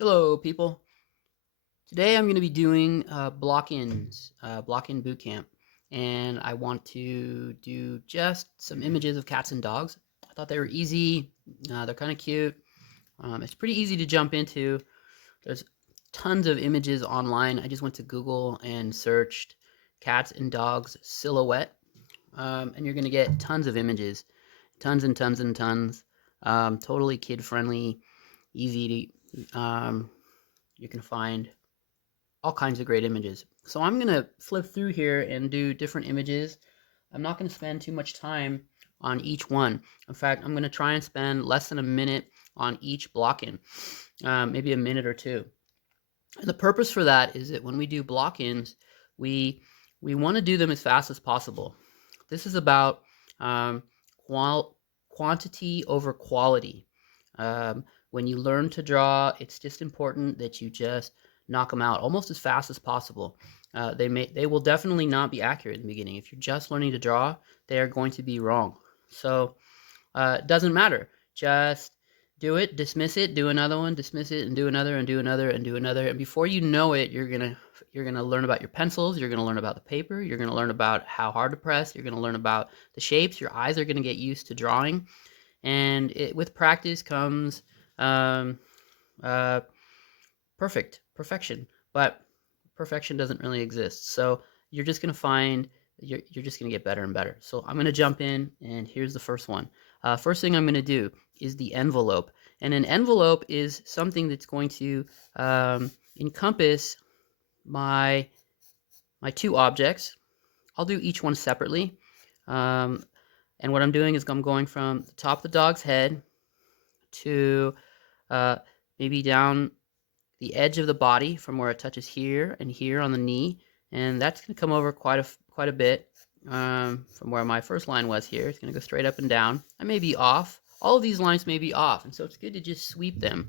Hello, people. Today I'm going to be doing block-ins, block-in bootcamp, and I want to do just some images of cats and dogs. I thought they were easy. They're kind of cute. It's pretty easy to jump into. There's tons of images online. I just went to Google and searched cats and dogs silhouette, and you're going to get tons of images, tons and tons and tons. Totally kid-friendly, easy to. You can find all kinds of great images. So I'm going to flip through here and do different images. I'm not going to spend too much time on each one. In fact, I'm going to try and spend less than a minute on each block-in, maybe a minute or two. And the purpose for that is that when we do block-ins, we want to do them as fast as possible. This is about quantity over quality. When you learn to draw, it's just important that you just knock them out almost as fast as possible. They will definitely not be accurate in the beginning. If you're just learning to draw, they are going to be wrong. So it doesn't matter. Just do it, dismiss it, do another one, dismiss it, and do another, and do another, and do another. And before you know it, you're gonna learn about your pencils. You're gonna learn about the paper. You're gonna learn about how hard to press. You're gonna learn about the shapes. Your eyes are gonna get used to drawing, and with practice comes uh, perfection. But perfection doesn't really exist. So you're just gonna find you're just gonna get better and better. So I'm gonna jump in, and here's the first one. First thing I'm gonna do is the envelope, and an envelope is something that's going to encompass my two objects. I'll do each one separately. And what I'm doing is I'm going from the top of the dog's head to maybe down the edge of the body from where it touches here and here on the knee, and that's going to come over quite a bit from where my first line was here. It's going to go straight up and down. I may be off. All of these lines may be off, and so it's good to just sweep them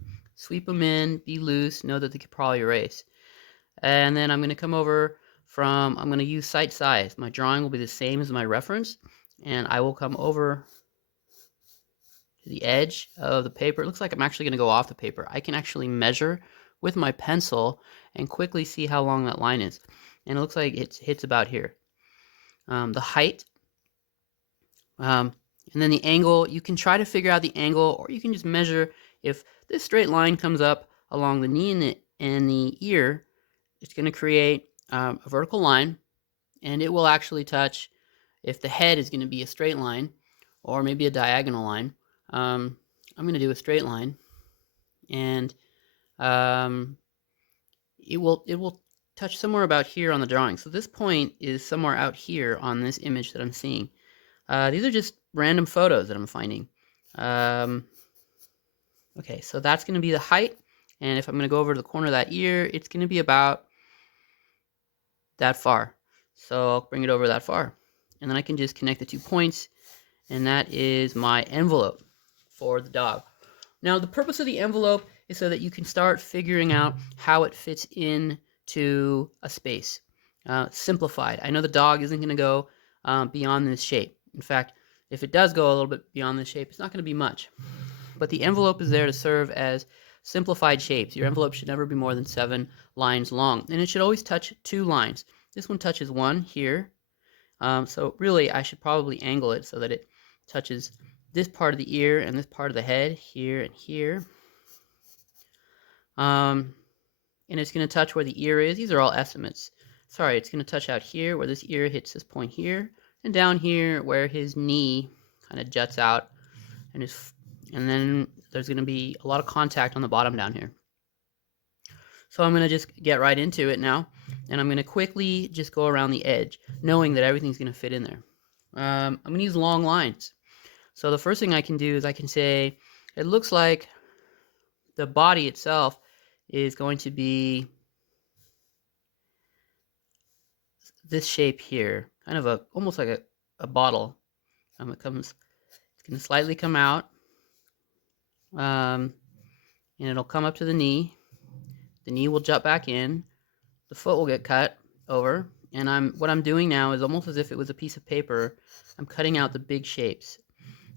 in, be loose, know that they could probably erase. And then I'm going to come over I'm going to use sight size. My drawing will be the same as my reference, and I will come over to the edge of the paper. It looks like I'm actually going to go off the paper. I can actually measure with my pencil and quickly see how long that line is. And it looks like it hits about here. The height, and then the angle. You can try to figure out the angle, or you can just measure if this straight line comes up along the knee and the ear. It's going to create a vertical line, and it will actually touch, if the head is going to be a straight line or maybe a diagonal line. I'm going to do a straight line, and it will touch somewhere about here on the drawing. So this point is somewhere out here on this image that I'm seeing. These are just random photos that I'm finding. Okay, so that's going to be the height, and if I'm going to go over to the corner of that ear, it's going to be about that far. So I'll bring it over that far, and then I can just connect the 2 points, and that is my envelope for the dog. Now, the purpose of the envelope is so that you can start figuring out how it fits into a space. Simplified. I know the dog isn't going to go beyond this shape. In fact, if it does go a little bit beyond this shape, it's not going to be much. But the envelope is there to serve as simplified shapes. Your envelope should never be more than 7 lines long, and it should always touch 2 lines. This one touches 1 here. So really, I should probably angle it so that it touches this part of the ear and this part of the head, here and here. And it's going to touch where the ear is. These are all estimates. Sorry, it's going to touch out here where this ear hits this point here, and down here where his knee kind of juts out, and then there's going to be a lot of contact on the bottom down here. So I'm going to just get right into it now, and I'm going to quickly just go around the edge, knowing that everything's going to fit in there. I'm going to use long lines. So the first thing I can do is I can say, it looks like the body itself is going to be this shape here, kind of almost like a bottle. It's going to slightly come out, and it'll come up to the knee. The knee will jut back in. The foot will get cut over, and what I'm doing now is almost as if it was a piece of paper. I'm cutting out the big shapes.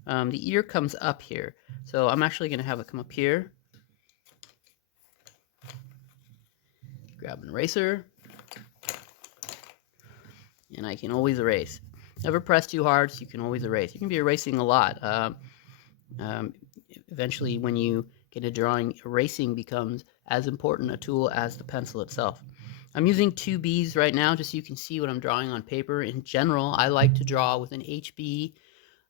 The ear comes up here, so I'm actually going to have it come up here, Grab an eraser, and I can always erase. Never press too hard, so you can always erase. You can be erasing a lot. Eventually, when you get into drawing, erasing becomes as important a tool as the pencil itself. I'm using 2Bs right now just so you can see what I'm drawing on paper. In general, I like to draw with an HB,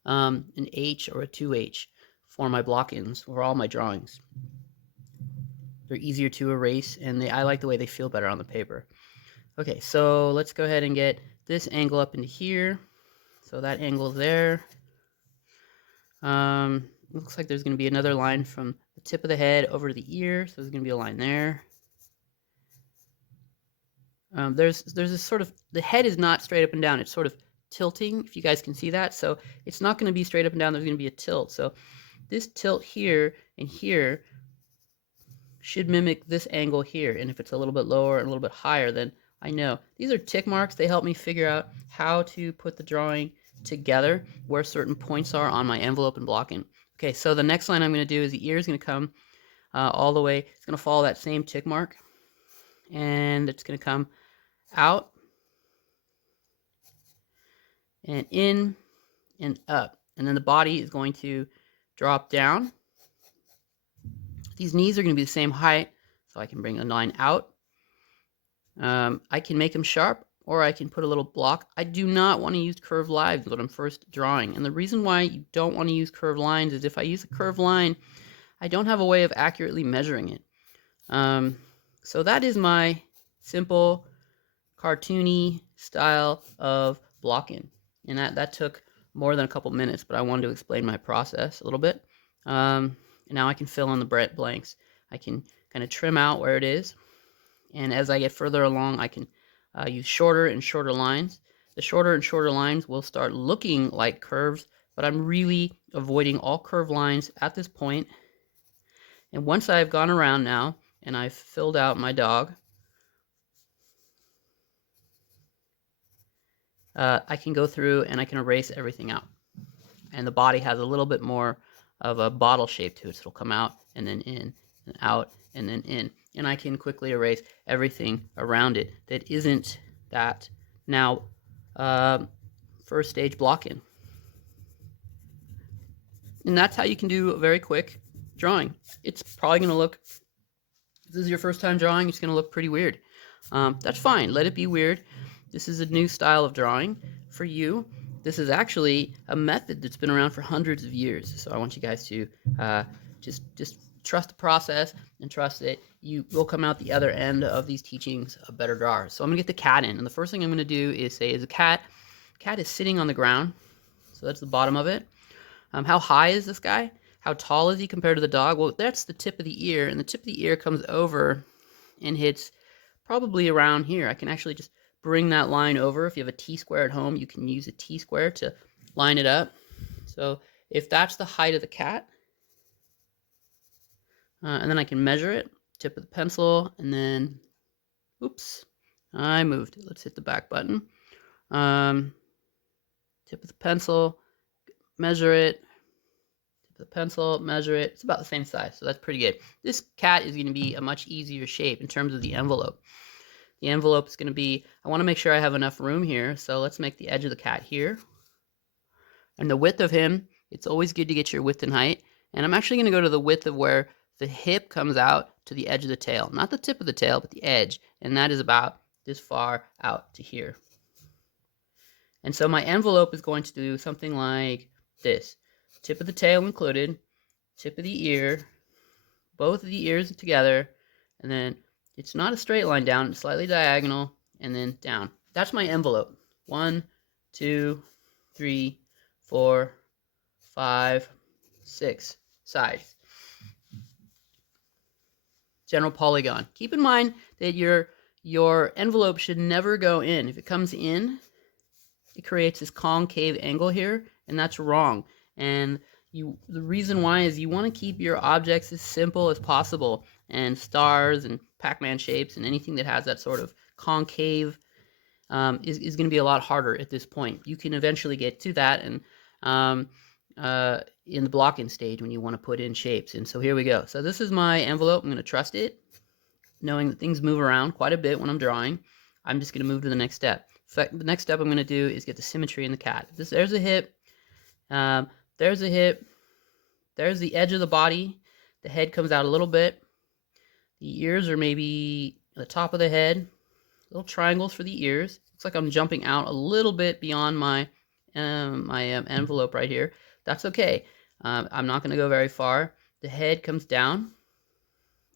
an H, or a 2H for my block-ins, for all my drawings. They're easier to erase, and I like the way they feel better on the paper. Okay, so let's go ahead and get this angle up into here. So that angle there. Looks like there's going to be another line from the tip of the head over to the ear. So there's going to be a line there. There's a sort of, the head is not straight up and down. It's sort of tilting, if you guys can see that. So it's not going to be straight up and down. There's going to be a tilt. So this tilt here and here should mimic this angle here. And if it's a little bit lower and a little bit higher, then I know. These are tick marks. They help me figure out how to put the drawing together, where certain points are on my envelope and blocking. Okay, so the next line I'm going to do is the ear is going to come all the way. It's going to follow that same tick mark, and it's going to come out and in and up. And then the body is going to drop down. These knees are going to be the same height, so I can bring a line out. I can make them sharp, or I can put a little block. I do not want to use curved lines when I'm first drawing. And the reason why you don't want to use curved lines is if I use a curved line, I don't have a way of accurately measuring it. So that is my simple, cartoony style of blocking. And that took more than a couple minutes, but I wanted to explain my process a little bit. And now I can fill in the blanks. I can kind of trim out where it is. And as I get further along, I can use shorter and shorter lines. The shorter and shorter lines will start looking like curves, but I'm really avoiding all curved lines at this point. And once I've gone around now and I've filled out my dog, I can go through and I can erase everything out. And the body has a little bit more of a bottle shape to it. So it'll come out and then in and out and then in. And I can quickly erase everything around it that isn't that now first stage blocking. And that's how you can do a very quick drawing. It's probably going to look, if this is your first time drawing, it's going to look pretty weird. That's fine. Let it be weird. This is a new style of drawing for you. This is actually a method that's been around for hundreds of years. So I want you guys to just trust the process and trust that you will come out the other end of these teachings a better drawer. So I'm going to get the cat in. And the first thing I'm going to do is say is a cat. Cat is sitting on the ground. So that's the bottom of it. How high is this guy? How tall is he compared to the dog? Well, that's the tip of the ear. And the tip of the ear comes over and hits probably around here. I can actually just bring that line over. If you have a T-square at home, you can use a T-square to line it up. So if that's the height of the cat, and then I can measure it, tip of the pencil, and then, oops, I moved it. Let's hit the back button. Tip of the pencil, measure it, tip of the pencil, measure it. It's about the same size, so that's pretty good. This cat is going to be a much easier shape in terms of the envelope. The envelope is going to be, I want to make sure I have enough room here, so let's make the edge of the cat here. And the width of him, it's always good to get your width and height. And I'm actually going to go to the width of where the hip comes out to the edge of the tail. Not the tip of the tail, but the edge. And that is about this far out to here. And so my envelope is going to do something like this. Tip of the tail included, tip of the ear, both of the ears together, and then it's not a straight line down, it's slightly diagonal, and then down. That's my envelope. 1, 2, 3, 4, 5, 6 sides. General polygon. Keep in mind that your envelope should never go in. If it comes in, it creates this concave angle here, and that's wrong. And the reason why is you want to keep your objects as simple as possible, and stars and Pac-Man shapes and anything that has that sort of concave is going to be a lot harder at this point. You can eventually get to that and in the blocking stage when you want to put in shapes. And so here we go. So this is my envelope. I'm going to trust it. knowing that things move around quite a bit when I'm drawing, I'm just going to move to the next step. In fact, the next step I'm going to do is get the symmetry in the cat. There's a hip, there's a hip, there's the edge of the body, the head comes out a little bit, the ears are maybe at the top of the head, little triangles for the ears. Looks like I'm jumping out a little bit beyond my envelope right here. That's okay. I'm not going to go very far. The head comes down,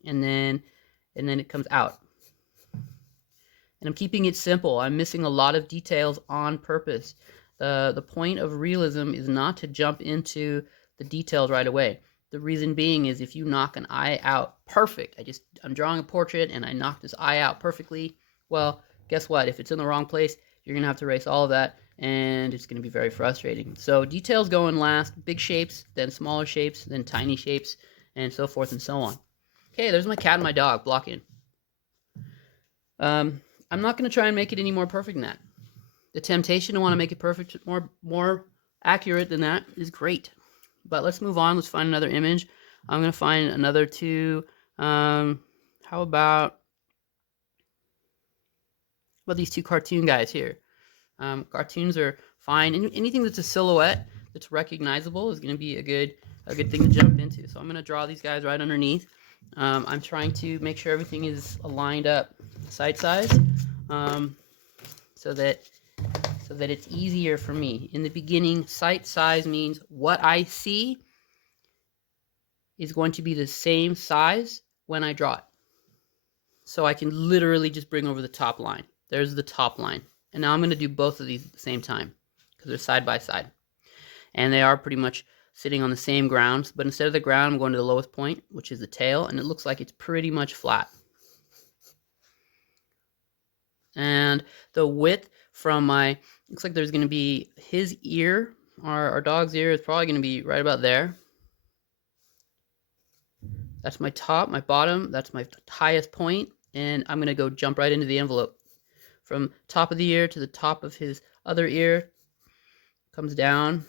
and then it comes out. And I'm keeping it simple. I'm missing a lot of details on purpose. The point of realism is not to jump into the details right away. The reason being is if you knock an eye out perfect, I'm drawing a portrait and I knock this eye out perfectly, well, guess what? If it's in the wrong place, you're going to have to erase all of that, and it's going to be very frustrating. So details go in last, big shapes, then smaller shapes, then tiny shapes, and so forth and so on. Okay, there's my cat and my dog blocking. I'm not going to try and make it any more perfect than that. The temptation to want to make it perfect, more accurate than that is great. But let's move on. Let's find another image. I'm going to find another two. How about these two cartoon guys here? Cartoons are fine. Anything that's a silhouette that's recognizable is going to be a good thing to jump into. So I'm going to draw these guys right underneath. I'm trying to make sure everything is aligned up sight size, so that it's easier for me. In the beginning, sight size means what I see is going to be the same size when I draw it. So I can literally just bring over the top line. There's the top line. And now I'm going to do both of these at the same time because they're side by side. And they are pretty much sitting on the same ground, but instead of the ground, I'm going to the lowest point, which is the tail, and it looks like it's pretty much flat. And the width from looks like there's going to be his ear, our dog's ear is probably going to be right about there. That's my top, my bottom, that's my highest point, and I'm going to go jump right into the envelope. From top of the ear to the top of his other ear, comes down,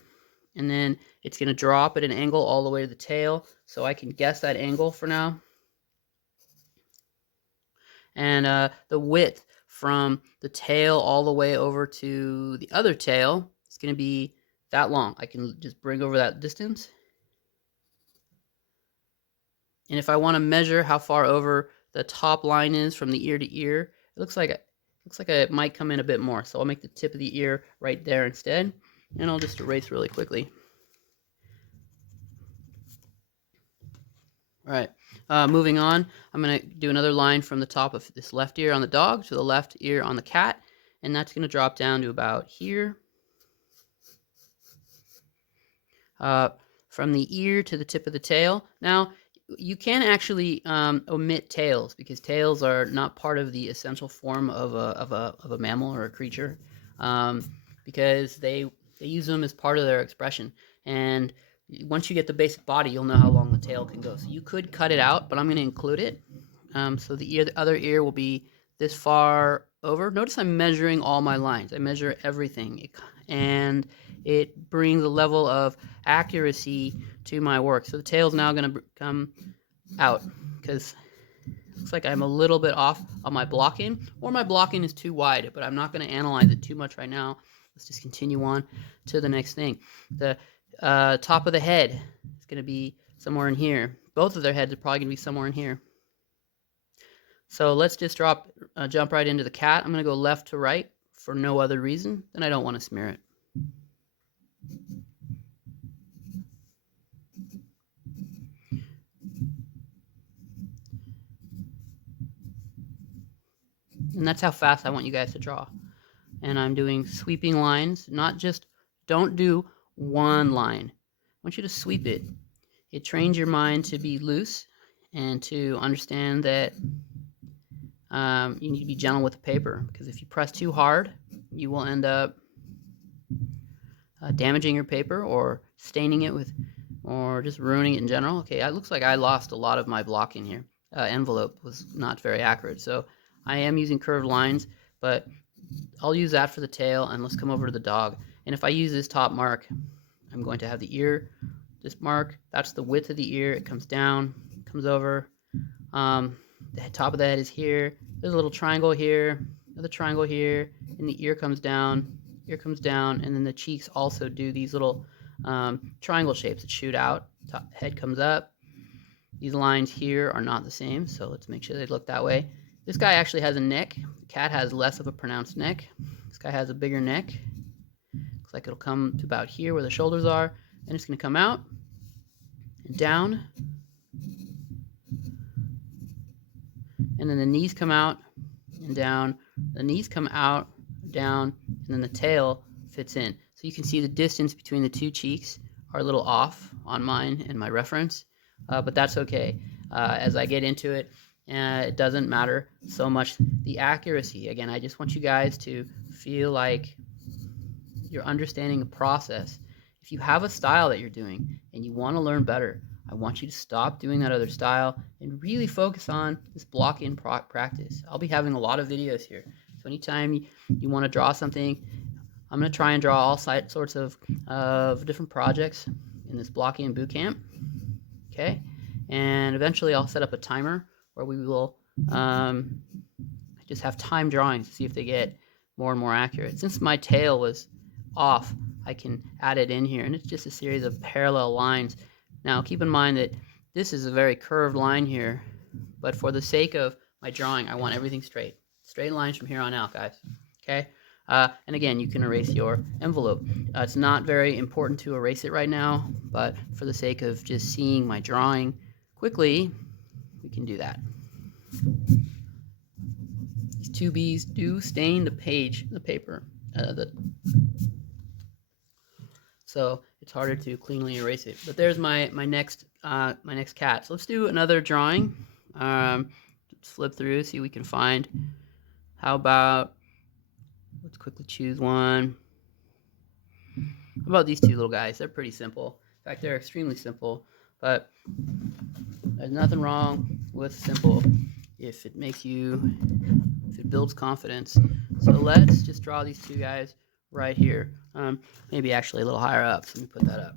and then it's going to drop at an angle all the way to the tail, so I can guess that angle for now. And the width from the tail all the way over to the other tail is going to be that long. I can just bring over that distance. And if I want to measure how far over the top line is from the ear to ear, it looks like it might come in a bit more. So I'll make the tip of the ear right there instead, and I'll just erase really quickly. All right, moving on, I'm going to do another line from the top of this left ear on the dog to the left ear on the cat, and that's going to drop down to about here. From the ear to the tip of the tail. Now, you can actually omit tails because tails are not part of the essential form of a mammal or a creature, because they use them as part of their expression. And once you get the basic body, you'll know how long the tail can go. So you could cut it out, but I'm going to include it. So the other ear will be this far over. Notice I'm measuring all my lines. I measure everything, and it brings a level of accuracy to my work. So the tail's now going to come out because it looks like I'm a little bit off on my blocking, or my blocking is too wide, but I'm not going to analyze it too much right now. Let's just continue on to the next thing. The top of the head is going to be somewhere in here. Both of their heads are probably going to be somewhere in here. So let's just jump right into the cat. I'm going to go left to right for no other reason than I don't want to smear it. And that's how fast I want you guys to draw. And I'm doing sweeping lines, not just, don't do one line. I want you to sweep it. It trains your mind to be loose and to understand that you need to be gentle with the paper, because if you press too hard, you will end up damaging your paper or staining it or just ruining it in general. Okay, it looks like I lost a lot of my blocking here. Envelope was not very accurate, so I am using curved lines, but I'll use that for the tail, and let's come over to the dog. And if I use this top mark, I'm going to have the ear, this mark, that's the width of the ear, it comes down, comes over. The top of the head is here. There's a little triangle here, another triangle here, and the ear comes down, and then the cheeks also do these little triangle shapes that shoot out. Head comes up. These lines here are not the same, so let's make sure they look that way. This guy actually has a neck. The cat has less of a pronounced neck. This guy has a bigger neck. Looks like it'll come to about here where the shoulders are, and it's going to come out and down. And then the knees come out and down. The knees come out, down, and then the tail fits in. So you can see the distance between the two cheeks are a little off on mine and my reference, but that's okay. As I get into it, it doesn't matter so much the accuracy. Again, I just want you guys to feel like you're understanding the process. If you have a style that you're doing and you want to learn better, I want you to stop doing that other style and really focus on this block-in practice. I'll be having a lot of videos here. So anytime you want to draw something, I'm going to try and draw all sorts of different projects in this block-in bootcamp. Okay? And eventually I'll set up a timer where we will just have time drawings to see if they get more and more accurate. Since my tail was off, I can add it in here, and it's just a series of parallel lines. Now keep in mind that this is a very curved line here, but for the sake of my drawing, I want everything straight. Straight lines from here on out, guys. Okay? And again, you can erase your envelope. It's not very important to erase it right now, but for the sake of just seeing my drawing quickly, we can do that. These two B's do stain the paper. So it's harder to cleanly erase it. But there's my next cat. So let's do another drawing. Let's flip through, see what we can find. How about, let's quickly choose one. How about these two little guys? They're pretty simple. In fact, they're extremely simple, but there's nothing wrong with simple if it builds confidence. So let's just draw these two guys right here. Maybe actually a little higher up, so let me put that up.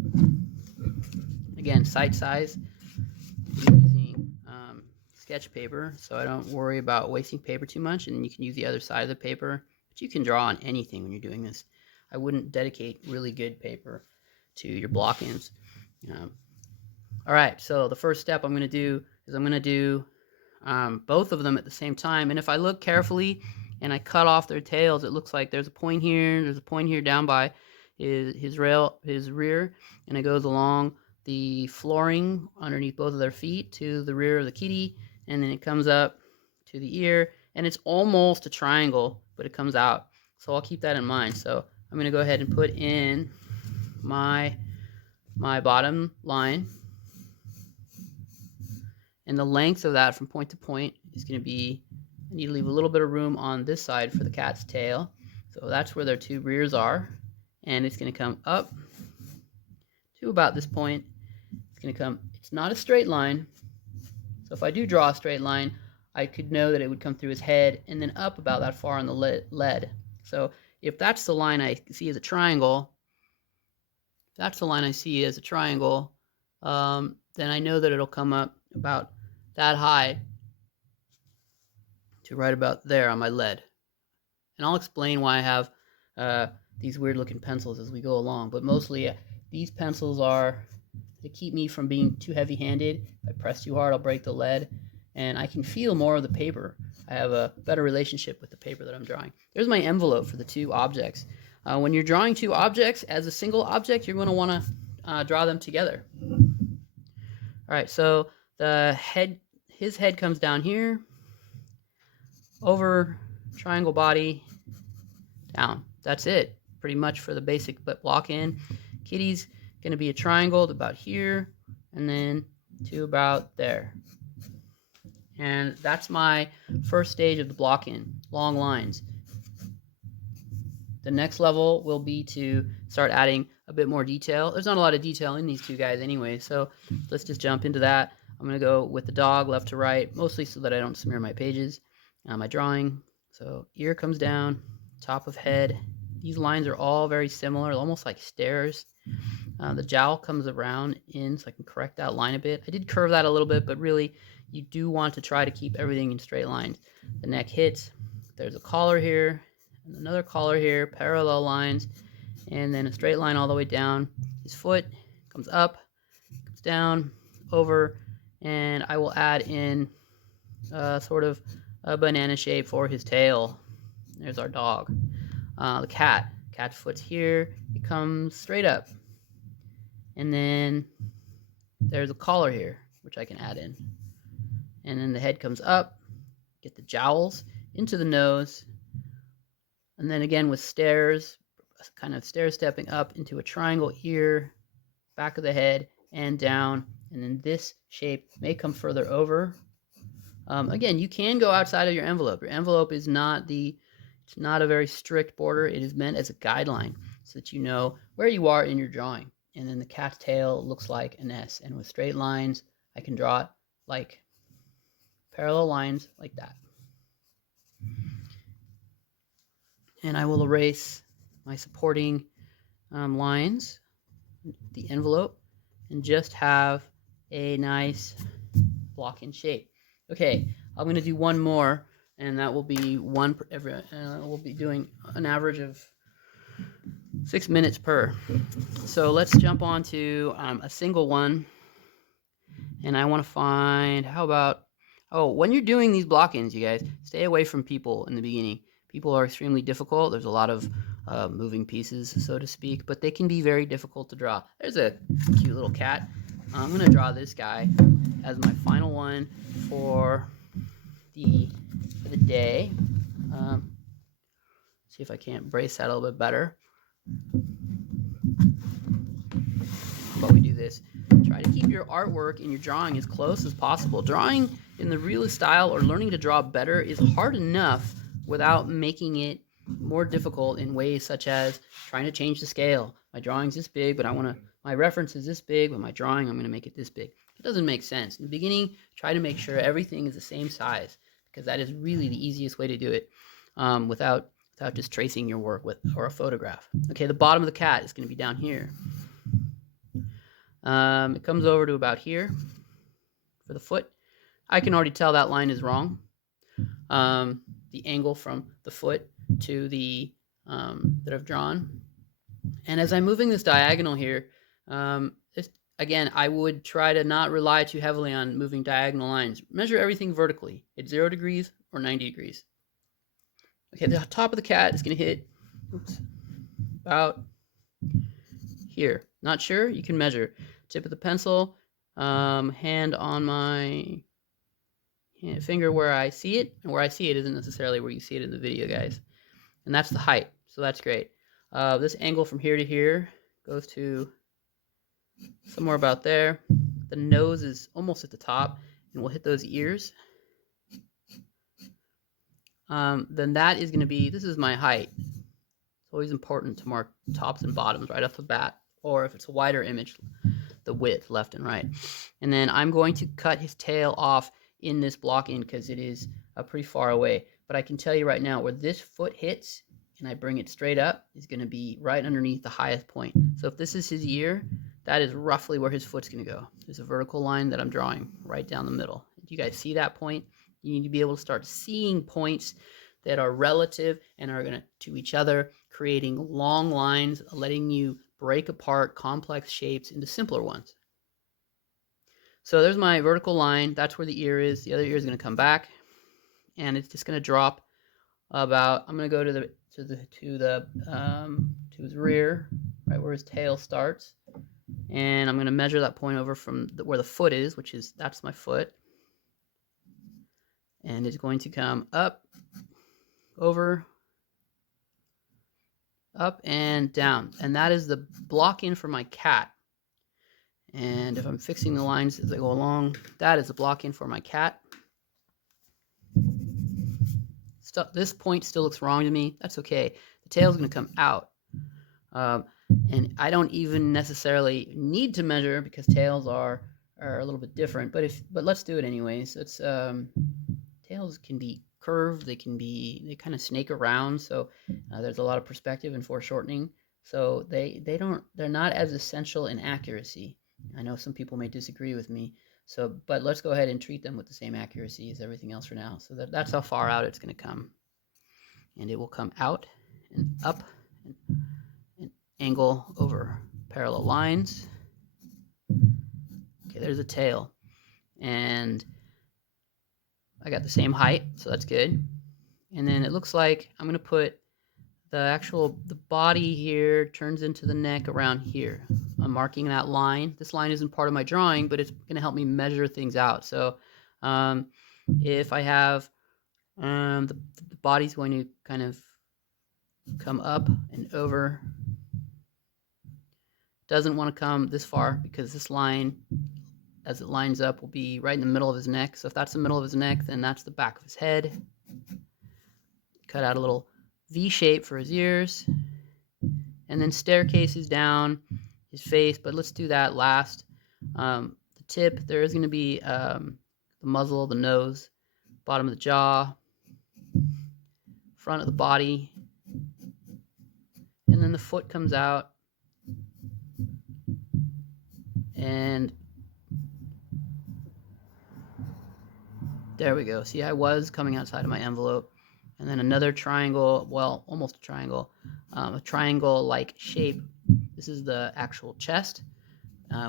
Again, site size. I'm using sketch paper, so I don't worry about wasting paper too much, and you can use the other side of the paper, but you can draw on anything when you're doing this. I wouldn't dedicate really good paper to your block-ins. All right, so the first step I'm going to do is I'm going to do both of them at the same time, and if I look carefully and I cut off their tails, it looks like there's a point here, down by his rear, and it goes along the flooring underneath both of their feet to the rear of the kitty, and then it comes up to the ear, and it's almost a triangle, but it comes out. So I'll keep that in mind. So I'm going to go ahead and put in my bottom line, and the length of that from point to point is going to be, I need to leave a little bit of room on this side for the cat's tail. So that's where their two rears are, and it's going to come up to about this point. It's going to come, it's not a straight line, so if I do draw a straight line, I could know that it would come through his head and then up about that far on the lead. So if that's the line I see as a triangle, then I know that it'll come up about that high to right about there on my lead. And I'll explain why I have these weird looking pencils as we go along, but mostly these pencils are to keep me from being too heavy handed. If I press too hard, I'll break the lead, and I can feel more of the paper. I have a better relationship with the paper that I'm drawing. There's my envelope for the two objects. When you're drawing two objects as a single object, you're going to want to draw them together. All right, so his head comes down here, over, triangle body, down. That's it, pretty much for the basic block-in. Kitty's going to be a triangle to about here, and then to about there. And that's my first stage of the block-in, long lines. The next level will be to start adding a bit more detail. There's not a lot of detail in these two guys anyway, so let's just jump into that. I'm going to go with the dog left to right, mostly so that I don't smear my pages, my drawing. So ear comes down, top of head. These lines are all very similar, almost like stairs. The jowl comes around in, so I can correct that line a bit. I did curve that a little bit, but really you do want to try to keep everything in straight lines. The neck hits, there's a collar here, and another collar here, parallel lines, and then a straight line all the way down. His foot comes up, comes down, over, and I will add in sort of a banana shape for his tail. There's our dog. The cat's foot's here, it comes straight up. And then there's a collar here, which I can add in. And then the head comes up, get the jowls into the nose, and then again with stairs, kind of stair stepping up into a triangle ear, back of the head, and down. And then this shape may come further over. Again, you can go outside of your envelope. Your envelope is not it's not a very strict border. It is meant as a guideline so that you know where you are in your drawing. And then the cat's tail looks like an S. And with straight lines, I can draw it like parallel lines like that. And I will erase my supporting lines, the envelope, and just have a nice block in shape. Okay, I'm going to do one more, and that will be one per every. We'll be doing an average of 6 minutes per. So let's jump on to a single one, and I want to find, how about, when you're doing these block-ins, you guys, stay away from people in the beginning. People are extremely difficult. There's a lot of moving pieces, so to speak, but they can be very difficult to draw. There's a cute little cat. I'm going to draw this guy as my final one for the day. See if I can't brace that a little bit better. But we do this. Try to keep your artwork and your drawing as close as possible. Drawing in the realist style or learning to draw better is hard enough without making it more difficult in ways such as trying to change the scale. My drawing's this big, but my reference is this big, but my drawing, I'm going to make it this big. It doesn't make sense. In the beginning, try to make sure everything is the same size, because that is really the easiest way to do it without just tracing your work or a photograph. Okay, the bottom of the cat is going to be down here. It comes over to about here for the foot. I can already tell that line is wrong. The angle from the foot to the that I've drawn. And as I'm moving this diagonal here, again, I would try to not rely too heavily on moving diagonal lines. Measure everything vertically at 0 degrees or 90 degrees. Okay, the top of the cat is going to hit about here. Not sure? You can measure. Tip of the pencil, hand on my finger where I see it, and where I see it isn't necessarily where you see it in the video, guys. And that's the height, so that's great. This angle from here to here goes to somewhere about there. The nose is almost at the top, and we'll hit those ears. Then that is going to be, this is my height. It's always important to mark tops and bottoms right off the bat, or if it's a wider image, the width left and right. And then I'm going to cut his tail off in this block in because it is pretty far away. But I can tell you right now where this foot hits and I bring it straight up is going to be right underneath the highest point. So if this is his ear, that is roughly where his foot's going to go. There's a vertical line that I'm drawing right down the middle. Do you guys see that point? You need to be able to start seeing points that are relative and are going to each other, creating long lines, letting you break apart complex shapes into simpler ones. So there's my vertical line. That's where the ear is. The other ear is going to come back, and it's just going to drop about. I'm going to go to his rear, right where his tail starts, and I'm going to measure that point over from where the foot is, that's my foot, and it's going to come up, over, up and down, and that is the block in for my cat. And if I'm fixing the lines as I go along, that is the block in for my cat. This point still looks wrong to me. That's okay. The tail's going to come out. And I don't even necessarily need to measure because tails are a little bit different. But let's do it anyways. It's tails can be curved. They kind of snake around. So there's a lot of perspective and foreshortening. So they're not as essential in accuracy. I know some people may disagree with me, So, but let's go ahead and treat them with the same accuracy as everything else for now. So that's how far out it's going to come. And it will come out and up and angle over parallel lines. Okay, there's a tail. And I got the same height, so that's good. And then it looks like I'm going to put the body here turns into the neck around here. I'm marking that line. This line isn't part of my drawing, but it's going to help me measure things out. So if I have the body's going to kind of come up and over. Doesn't want to come this far because this line, as it lines up, will be right in the middle of his neck. So if that's the middle of his neck, then that's the back of his head. Cut out a little V shape for his ears. And then staircases down his face, but let's do that last. The tip, there is going to be the muzzle, the nose, bottom of the jaw, front of the body, and then the foot comes out. And there we go. See, I was coming outside of my envelope. And then another triangle, well, almost a triangle-like shape. This is the actual chest,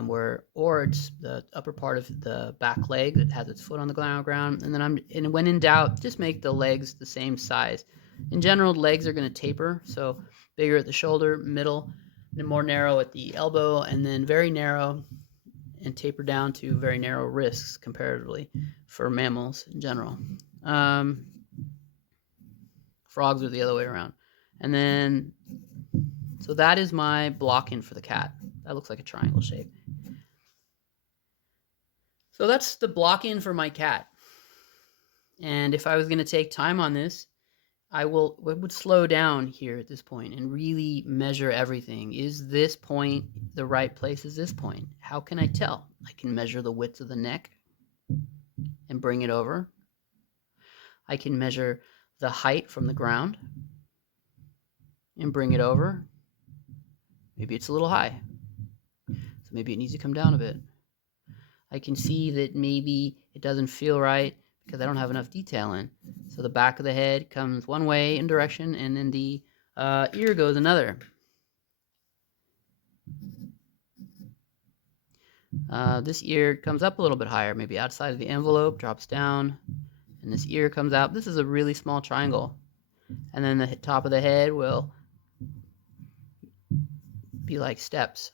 or it's the upper part of the back leg that has its foot on the ground. And then when in doubt, just make the legs the same size. In general, legs are going to taper, so bigger at the shoulder, middle, and more narrow at the elbow, and then very narrow and taper down to very narrow wrists comparatively for mammals in general. Frogs are the other way around. And then, so that is my block-in for the cat. That looks like a triangle shape. So that's the block-in for my cat. And if I was going to take time on this, I would slow down here at this point and really measure everything. Is this point the right place? Is this point? How can I tell? I can measure the width of the neck and bring it over. I can measure the height from the ground and bring it over. Maybe it's a little high, so maybe it needs to come down a bit. I can see that maybe it doesn't feel right because I don't have enough detail in. So the back of the head comes one way in direction, and then the ear goes another. This ear comes up a little bit higher, maybe outside of the envelope, drops down, and this ear comes out. This is a really small triangle. And then the top of the head will be like steps.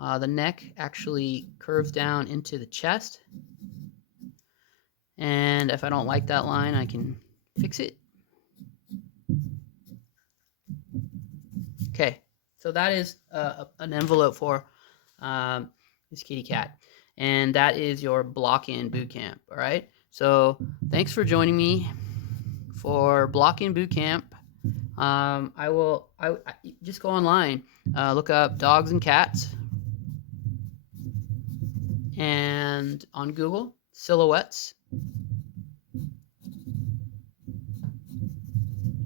The neck actually curves down into the chest. And if I don't like that line, I can fix it. Okay, so that is an envelope for this kitty cat. And that is your block-in bootcamp, all right? So thanks for joining me for block-in bootcamp. I just go online, look up dogs and cats, and on Google, silhouettes,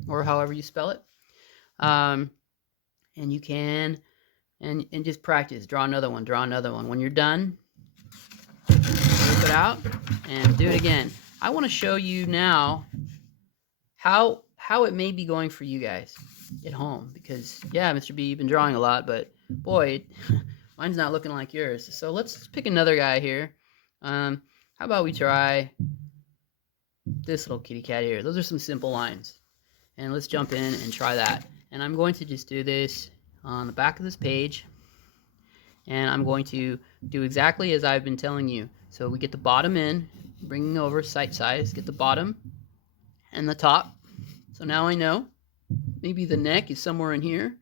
or however you spell it. And you can, and just practice, draw another one. When you're done, rip it out and do it again. I want to show you now how it may be going for you guys at home, because yeah, Mr. B, you've been drawing a lot, but boy, mine's not looking like yours. So let's pick another guy here. How about we try this little kitty cat here? Those are some simple lines, and let's jump in and try that. And I'm going to just do this on the back of this page, and I'm going to do exactly as I've been telling you. So we get the bottom in, bringing over sight size, get the bottom and the top. So now I know maybe the neck is somewhere in here.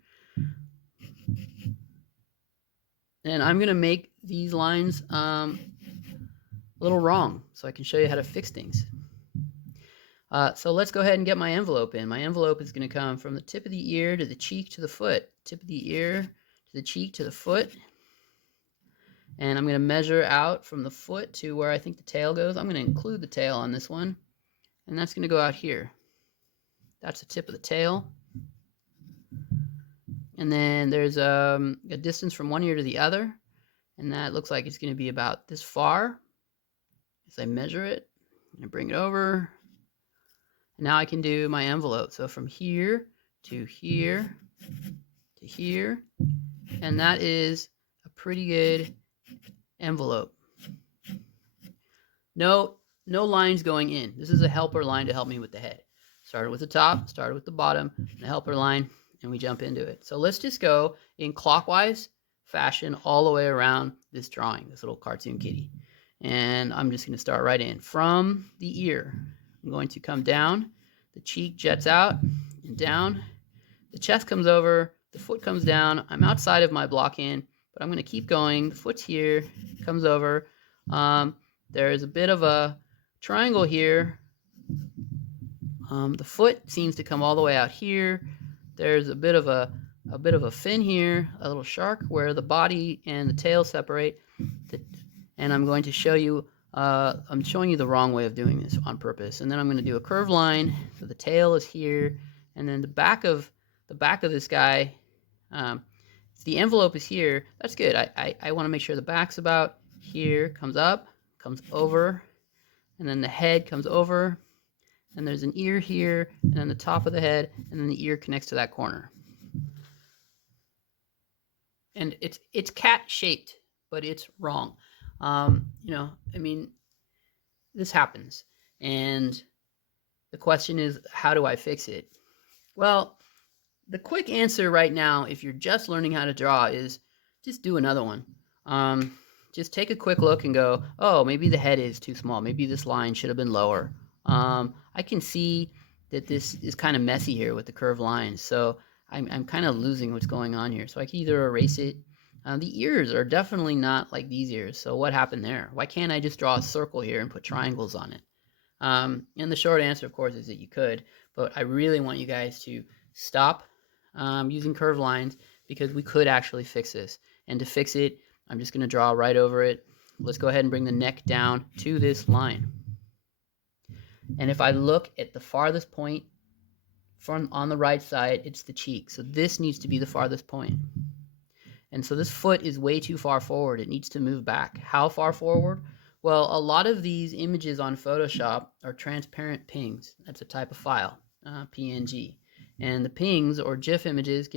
And I'm going to make these lines a little wrong so I can show you how to fix things. So let's go ahead and get my envelope in. My envelope is going to come from the tip of the ear to the cheek to the foot. Tip of the ear to the cheek to the foot. And I'm going to measure out from the foot to where I think the tail goes. I'm going to include the tail on this one. And that's going to go out here. That's the tip of the tail. And then there's a distance from one ear to the other. And that looks like it's going to be about this far. As I measure it, I bring it over. And now I can do my envelope. So from here to here to here. And that is a pretty good envelope. No lines going in. This is a helper line to help me with the head. Started with the top, started with the bottom, the helper line, and we jump into it. So let's just go in clockwise fashion all the way around this drawing, this little cartoon kitty. And I'm just going to start right in. From the ear, I'm going to come down. The cheek jets out and down. The chest comes over. The foot comes down. I'm outside of my block in, but I'm going to keep going. The foot's here, comes over. There is a bit of a triangle here. The foot seems to come all the way out here. There's a bit of a fin here, a little shark where the body and the tail separate. And I'm going to show you, I'm showing you the wrong way of doing this on purpose. And then I'm going to do a curved line. So the tail is here, and then the back of this guy, the envelope is here. That's good. I want to make sure the back's about here, comes up, comes over, and then the head comes over, and there's an ear here, and then the top of the head, and then the ear connects to that corner. And it's cat shaped, but it's wrong. You know, I mean, this happens, and the question is, how do I fix it? Well, the quick answer right now, if you're just learning how to draw, is just do another one. Just take a quick look and go, oh, maybe the head is too small. Maybe this line should have been lower. I can see that this is kind of messy here with the curved lines. So I'm kind of losing what's going on here. So I can either erase it. The ears are definitely not like these ears. So what happened there? Why can't I just draw a circle here and put triangles on it? And the short answer, of course, is that you could. But I really want you guys to stop using curved lines, because we could actually fix this. And to fix it, I'm just going to draw right over it. Let's go ahead and bring the neck down to this line. And if I look at the farthest point from on the right side, it's the cheek. So this needs to be the farthest point. And so this foot is way too far forward. It needs to move back. How far forward? Well, a lot of these images on Photoshop are transparent pings. That's a type of file, PNG. And the pings, or GIF images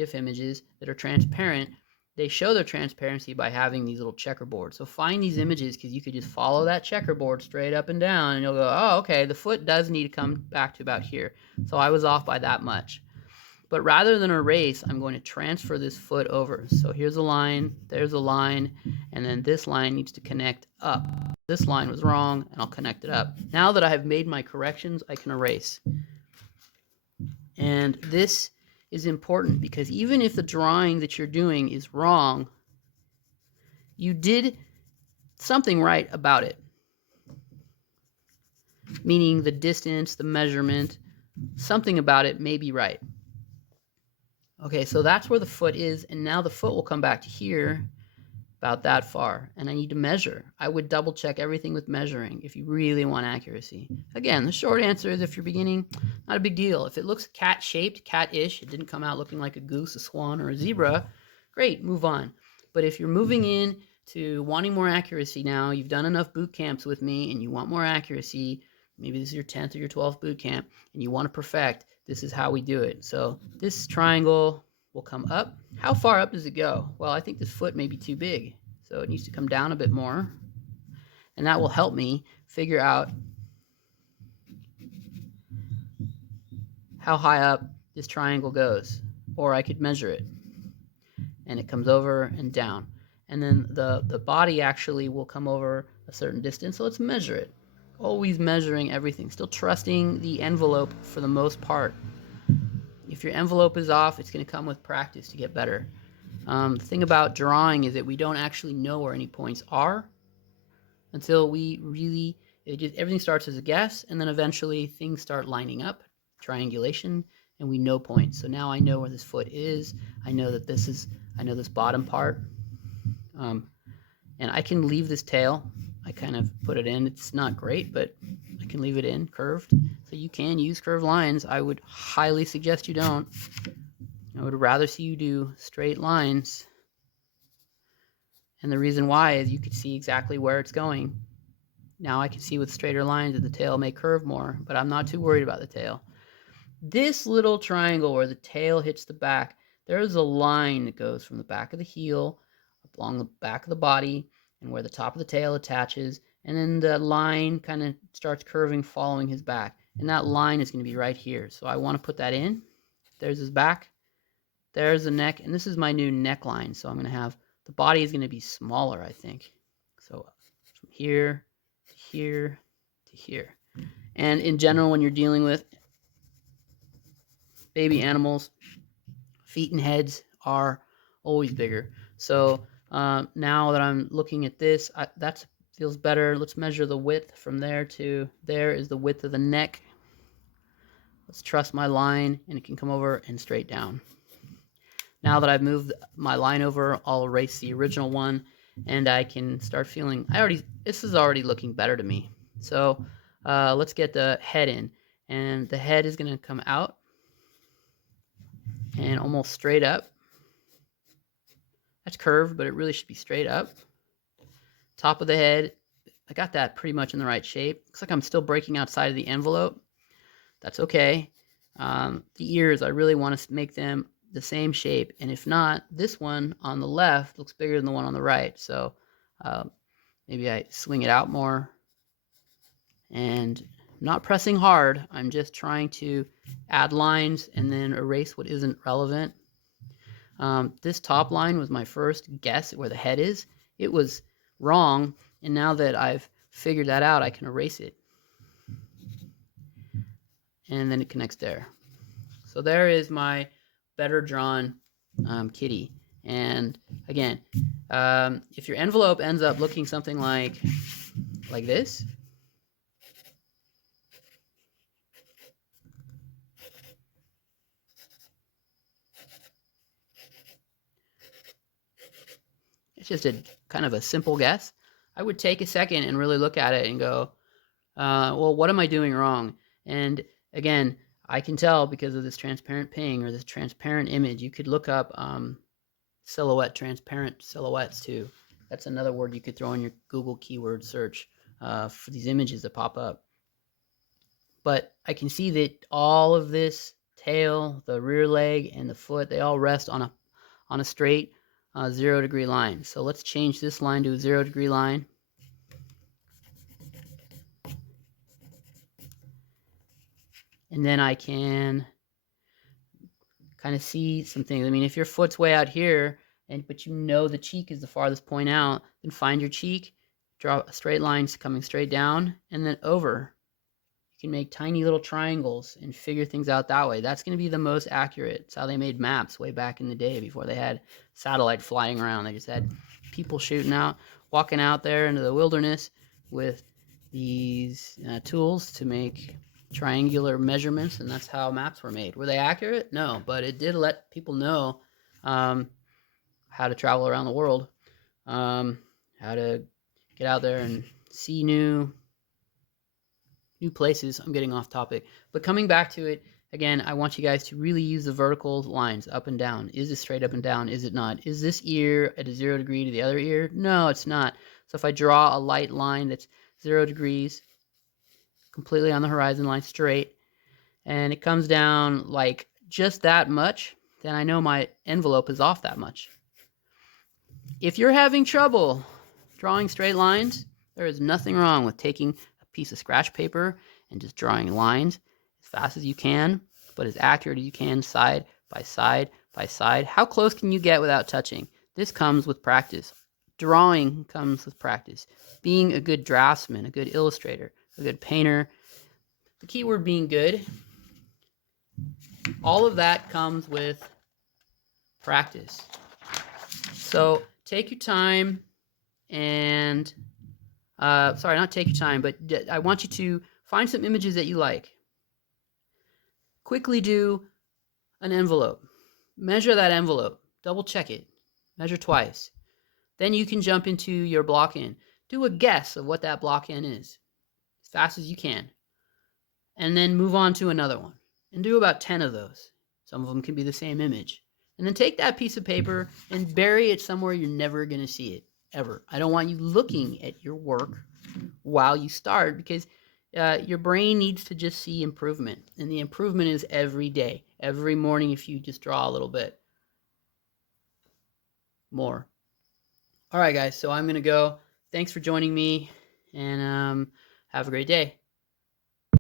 that are transparent, they show their transparency by having these little checkerboards. So find these images, because you could just follow that checkerboard straight up and down, and you'll go, oh, okay, the foot does need to come back to about here. So I was off by that much. But rather than erase, I'm going to transfer this foot over. So here's a line, there's a line, and then this line needs to connect up. This line was wrong, and I'll connect it up. Now that I have made my corrections, I can erase. And this is important, because even if the drawing that you're doing is wrong, you did something right about it. Meaning the distance, the measurement, something about it may be right. Okay, so that's where the foot is, and now the foot will come back to here, about that far, and I need to measure. I would double check everything with measuring if you really want accuracy. Again, the short answer is, if you're beginning, not a big deal. If it looks cat-shaped, cat-ish, it didn't come out looking like a goose, a swan, or a zebra, great, move on. But if you're moving in to wanting more accuracy now, you've done enough boot camps with me, and you want more accuracy, maybe this is your 10th or your 12th boot camp, and you want to perfect, this is how we do it. So this triangle will come up. How far up does it go? Well, I think this foot may be too big, so it needs to come down a bit more, and that will help me figure out how high up this triangle goes. Or I could measure it, and it comes over and down, and then the body actually will come over a certain distance. So let's measure it. Always measuring everything, still trusting the envelope for the most part. If your envelope is off, it's going to come with practice to get better. The thing about drawing is that we don't actually know where any points are until we really, everything starts as a guess, and then eventually things start lining up, triangulation, and we know points. So now I know where this foot is. I know that I know this bottom part. And I can leave this tail. I kind of put it in. It's not great, but I can leave it in curved. So you can use curved lines. I would highly suggest you don't. I would rather see you do straight lines. And the reason why is you could see exactly where it's going. Now I can see with straighter lines that the tail may curve more, but I'm not too worried about the tail. This little triangle where the tail hits the back, there is a line that goes from the back of the heel along the back of the body and where the top of the tail attaches, and then the line kind of starts curving following his back. And that line is going to be right here. So I want to put that in. There's his back. There's the neck. And this is my new neckline. So I'm going to have, the body is going to be smaller, I think. So from here to here to here. And in general, when you're dealing with baby animals, feet and heads are always bigger. So now that I'm looking at this, that feels better. Let's measure the width from there to there is the width of the neck. Let's trust my line, and it can come over and straight down. Now that I've moved my line over, I'll erase the original one, and I can start feeling, this is already looking better to me. So let's get the head in, and the head is going to come out and almost straight up. That's curved, but it really should be straight up. Top of the head, I got that pretty much in the right shape. Looks like I'm still breaking outside of the envelope. That's okay. The ears, I really want to make them the same shape. And if not, this one on the left looks bigger than the one on the right. So maybe I swing it out more. And I'm not pressing hard. I'm just trying to add lines and then erase what isn't relevant. This top line was my first guess at where the head is. It was wrong, and now that I've figured that out, I can erase it. And then it connects there. So there is my better drawn kitty. And again, if your envelope ends up looking something like this, it's just a kind of a simple guess. I would take a second and really look at it and go, well, what am I doing wrong? And again, I can tell because of this transparent ping or this transparent image. You could look up silhouette, transparent silhouettes too. That's another word you could throw in your Google keyword search for these images that pop up. But I can see that all of this tail, the rear leg, and the foot, they all rest on a straight 0 degree line. So let's change this line to a 0 degree line. And then I can kind of see some things. I mean, if your foot's way out here, but you know the cheek is the farthest point out, then find your cheek, draw a straight line coming straight down, and then over. You can make tiny little triangles and figure things out that way. That's going to be the most accurate. It's how they made maps way back in the day before they had satellite flying around. They just had people walking out there into the wilderness with these tools to make triangular measurements, and that's how maps were made. Were they accurate? No, but it did let people know how to travel around the world, how to get out there and see new places. I'm getting off topic, but coming back to it again, I want you guys to really use the vertical lines up and down. Is it straight up and down? Is it not? Is this ear at a 0 degree to the other ear? No, it's not. So if I draw a light line that's 0 degrees completely on the horizon line straight, and it comes down like just that much, then I know my envelope is off that much. If you're having trouble drawing straight lines, there is nothing wrong with taking a piece of scratch paper and just drawing lines as fast as you can, but as accurate as you can, side by side by side. How close can you get without touching? This comes with practice. Drawing comes with practice. Being a good draftsman, a good illustrator, a good painter, the key word being good, all of that comes with practice. So take your time and, sorry, not take your time, but I want you to find some images that you like. Quickly do an envelope. Measure that envelope. Double check it. Measure twice. Then you can jump into your block-in. Do a guess of what that block-in is as fast as you can. And then move on to another one. And do about 10 of those. Some of them can be the same image. And then take that piece of paper and bury it somewhere you're never going to see it. ever. I don't want you looking at your work while you start, because your brain needs to just see improvement. And the improvement is every day. Every morning, if you just draw a little bit more. All right, guys. So I'm going to go. Thanks for joining me, and have a great day.